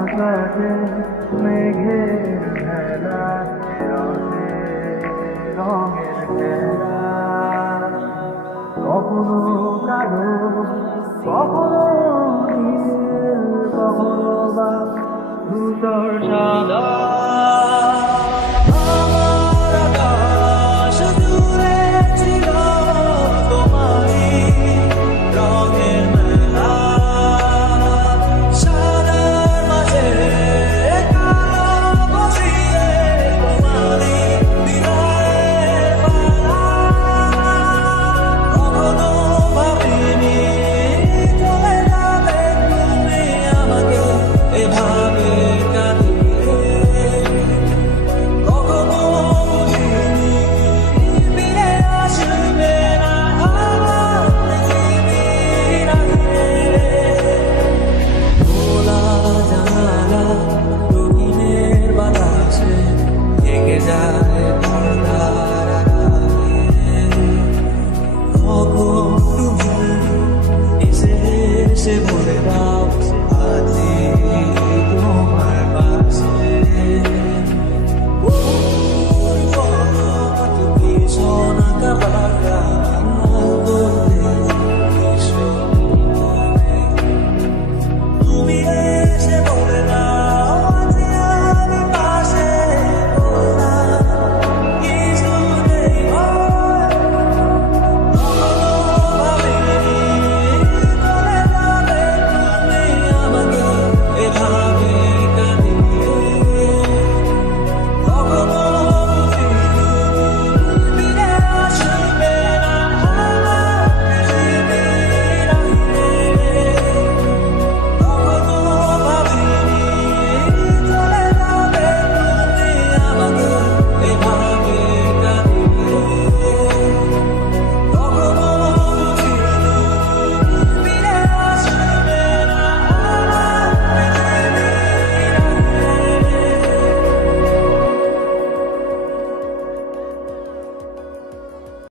আকাশে মেঘে ভেলা রঙের খেলা। কখনো কালো কখনো কখনো বা ধূসর সাদা।